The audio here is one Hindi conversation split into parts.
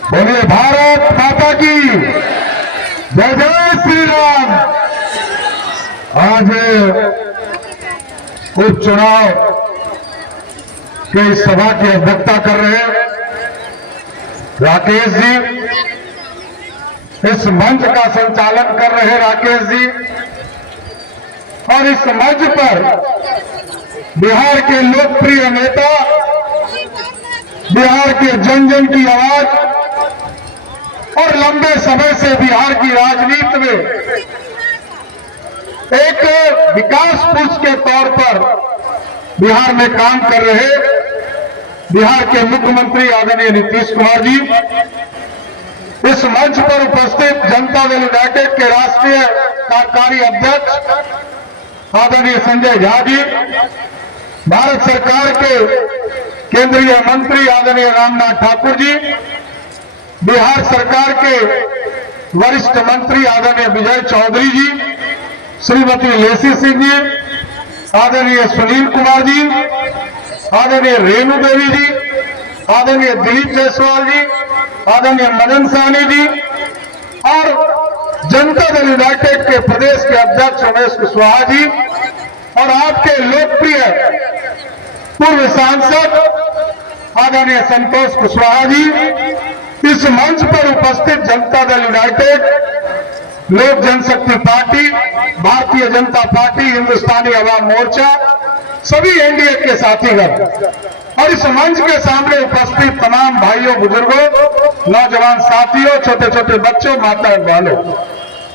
बोलिए भारत माता की जय जय श्री राम। आज उपचुनाव की सभा की अध्यक्षता कर रहे राकेश जी, इस मंच का संचालन कर रहे राकेश जी, और इस मंच पर बिहार के लोकप्रिय नेता, बिहार के जन जन की आवाज और लंबे समय से बिहार की राजनीति में एक विकास पुरुष के तौर पर बिहार में काम कर रहे बिहार के मुख्यमंत्री आदरणीय नीतीश कुमार जी, इस मंच पर उपस्थित जनता दल यूनाइटेड के राष्ट्रीय कार्यकारी अध्यक्ष आदरणीय संजय झा जी, भारत सरकार के केंद्रीय मंत्री आदरणीय रामनाथ ठाकुर जी, बिहार सरकार के वरिष्ठ मंत्री आदरणीय विजय चौधरी जी, श्रीमती लेसी सिंह जी, आदरणीय सुनील कुमार जी, आदरणीय रेणु देवी जी, आदरणीय दिलीप जायसवाल जी, आदरणीय मदन सहनी जी, और जनता दल यूनाइटेड के प्रदेश के अध्यक्ष उमेश कुशवाहा जी, और आपके लोकप्रिय पूर्व सांसद आदरणीय संतोष कुशवाहा जी, इस मंच पर उपस्थित जनता दल यूनाइटेड, लोक जनशक्ति पार्टी, भारतीय जनता पार्टी, हिंदुस्तानी अवाम मोर्चा, सभी एनडीए के साथीगण और इस मंच के सामने उपस्थित तमाम भाइयों, बुजुर्गों, नौजवान साथियों, छोटे छोटे बच्चों, माता बहनों,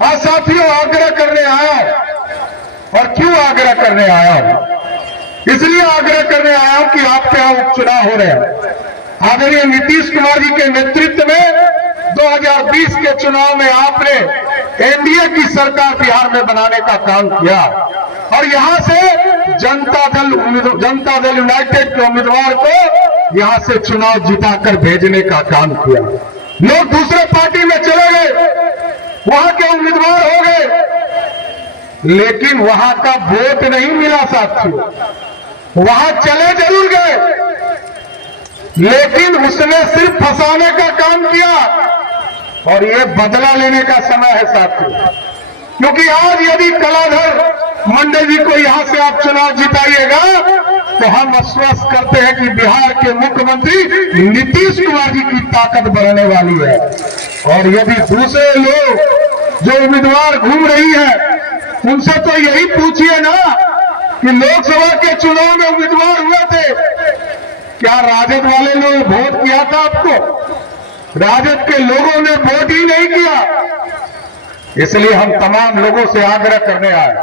आज साथियों आग्रह करने आया हूं। और क्यों आग्रह करने आया हूं? इसलिए आग्रह करने आया हूं कि आपके यहां उपचुनाव हो रहे हैं। आदरणीय नीतीश कुमार जी के नेतृत्व में 2020 के चुनाव में आपने एनडीए की सरकार बिहार में बनाने का काम किया और यहां से जनता दल यूनाइटेड के उम्मीदवार को यहां से चुनाव जिताकर भेजने का काम किया। लोग दूसरे पार्टी में चले गए, वहां के उम्मीदवार हो गए, लेकिन वहां का वोट नहीं मिला साथियों। वहां चले जरूर गए, लेकिन उसने सिर्फ फंसाने का काम किया और ये बदला लेने का समय है साथियों। क्योंकि आज यदि कलाधर मंडल जी को यहां से आप चुनाव जिताइएगा तो हम आश्वस्त करते हैं कि बिहार के मुख्यमंत्री नीतीश कुमार जी की ताकत बढ़ने वाली है। और यदि दूसरे लोग जो उम्मीदवार घूम रही है उनसे तो यही पूछिए ना कि लोकसभा के चुनाव में उम्मीदवार हुए थे, क्या राजद वाले लोग वोट किया था आपको? राजद के लोगों ने वोट ही नहीं किया। इसलिए हम तमाम लोगों से आग्रह करने आए,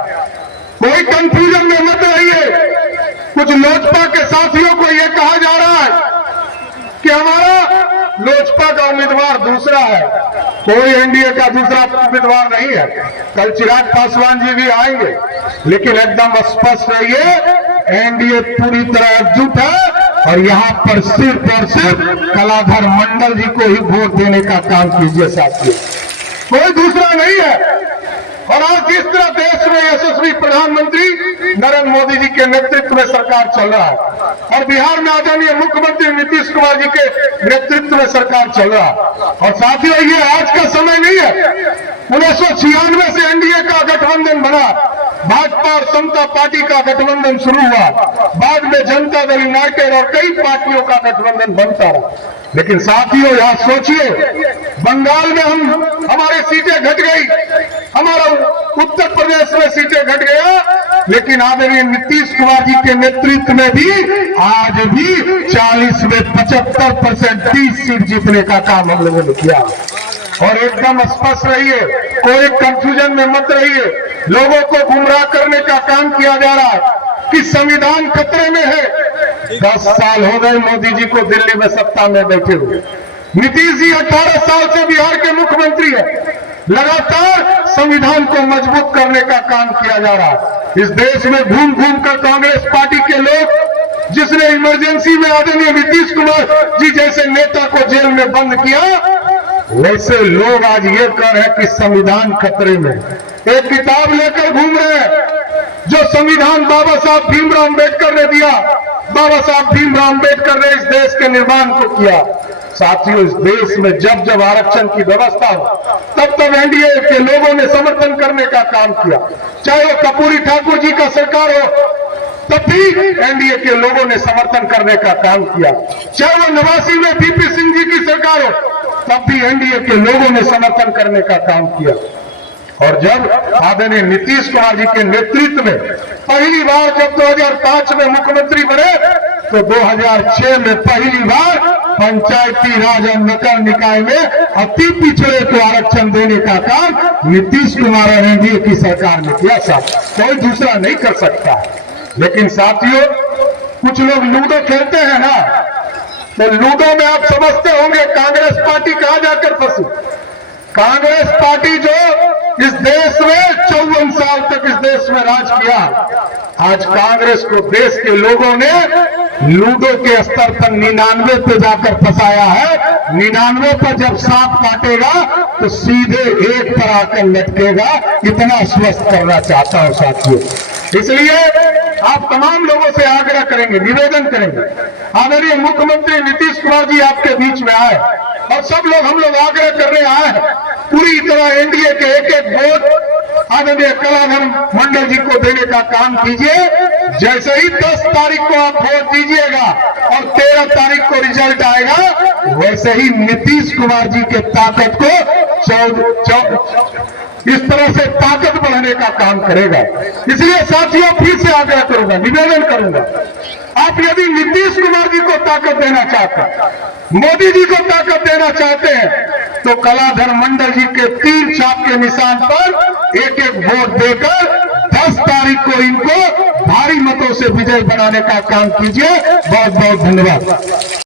कोई कंफ्यूजन में मत रहिए। कुछ लोजपा के साथियों को यह कहा जा रहा है कि हमारा लोजपा का उम्मीदवार दूसरा है, कोई एनडीए का दूसरा उम्मीदवार नहीं है। कल चिराग पासवान जी भी आएंगे, लेकिन एकदम स्पष्ट रहिए, एनडीए पूरी तरह एकजुट है और यहाँ पर सिर्फ और सिर्फ कलाधर मंडल जी को ही वोट देने का काम कीजिए साथियों, कोई दूसरा नहीं है। और आज जिस तरह देश में यशस्वी प्रधानमंत्री नरेंद्र मोदी जी के नेतृत्व में सरकार चल रहा है और बिहार में आदरणीय मुख्यमंत्री नीतीश कुमार जी के नेतृत्व में सरकार चल रहा है। और साथियों, ये आज का समय नहीं है। 1996 से एनडीए का गठबंधन बना, भाजपा और समता पार्टी का गठबंधन शुरू हुआ, बाद में जनता दल यूनाइटेड और कई पार्टियों का गठबंधन बनता रहा। लेकिन साथियों, यहां सोचिए, बंगाल में हमारी सीटें घट गई, हमारा उत्तर प्रदेश में सीटें घट गया, लेकिन आदरणीय नीतीश कुमार जी के नेतृत्व में भी आज भी 40 में 75% 30 सीट जीतने का काम हम लोगों ने किया। और एकदम स्पष्ट रहिए, कोई कंफ्यूजन में मत रहिए। लोगों को गुमराह करने का काम किया जा रहा है कि संविधान खतरे में है। 10 साल हो गए मोदी जी को दिल्ली में सत्ता में बैठे हुए। नीतीश जी 18 साल से बिहार के मुख्यमंत्री है। लगातार संविधान को मजबूत करने का काम किया जा रहा है। इस देश में घूम घूम कर कांग्रेस पार्टी के लोग, जिसने इमरजेंसी में आदरणीय नीतीश कुमार जी जैसे नेता को जेल में बंद किया, वैसे लोग आज ये कह रहे हैं कि संविधान खतरे में। एक किताब लेकर घूम रहे हैं जो संविधान बाबा साहब भीमराव अम्बेडकर ने दिया। बाबा साहब भीमराव अम्बेडकर ने इस देश के निर्माण को किया। साथियों, इस देश में जब जब आरक्षण की व्यवस्था हो तब तब एनडीए के लोगों ने समर्थन करने का काम किया। चाहे वो कर्पूरी ठाकुर जी का सरकार हो तब भी एनडीए के लोगों ने समर्थन करने का काम किया। चाहे वो 89 में वीपी सिंह जी की सरकार हो तब भी एनडीए के लोगों ने समर्थन करने का काम किया। और जब आदरणीय नीतीश कुमार जी के नेतृत्व में पहली बार जब 2005 में मुख्यमंत्री बने तो 2006 में पहली बार पंचायती राज और नगर निकाय में अति पिछड़े को आरक्षण देने का काम नीतीश कुमार और एनडीए की सरकार ने किया। साहब, कोई दूसरा नहीं कर सकता है। लेकिन साथियों, कुछ लोग लूडो खेलते हैं ना, तो लूडो में आप समझते होंगे कांग्रेस पार्टी कहां जाकर फंसी। कांग्रेस पार्टी जो इस देश में 54 साल तक इस देश में राज किया, आज कांग्रेस को देश के लोगों ने लूडो के स्तर पर 99 पे जाकर फंसाया है। 99 पर जब सांप काटेगा तो सीधे 1 पर आकर लटकेगा। इतना स्वस्थ करना चाहता हूं साथियों। इसलिए आप तमाम लोगों से आग्रह करेंगे, निवेदन करेंगे, आदरणीय मुख्यमंत्री नीतीश कुमार जी आपके बीच में आए और सब लोग हम लोग आग्रह करने आए हैं, पूरी तरह एनडीए के एक एक वोट आदरणीय कलाधर मंडल जी को देने का काम कीजिए। जैसे ही 10 तारीख को आप वोट दीजिएगा और 13 तारीख को रिजल्ट आएगा, वैसे ही नीतीश कुमार जी के ताकत को इस तरह से ताकत बढ़ाने का काम करेगा। इसलिए साथियों, फिर से आग्रह करूंगा, निवेदन करूंगा, आप यदि नीतीश कुमार जी को ताकत देना चाहते हैं, मोदी जी को ताकत देना चाहते हैं, तो कलाधर मंडल जी के 3 छाप के निशान पर एक एक वोट देकर 10 तारीख को इनको भारी मतों से विजय बनाने का काम कीजिए। बहुत बहुत धन्यवाद।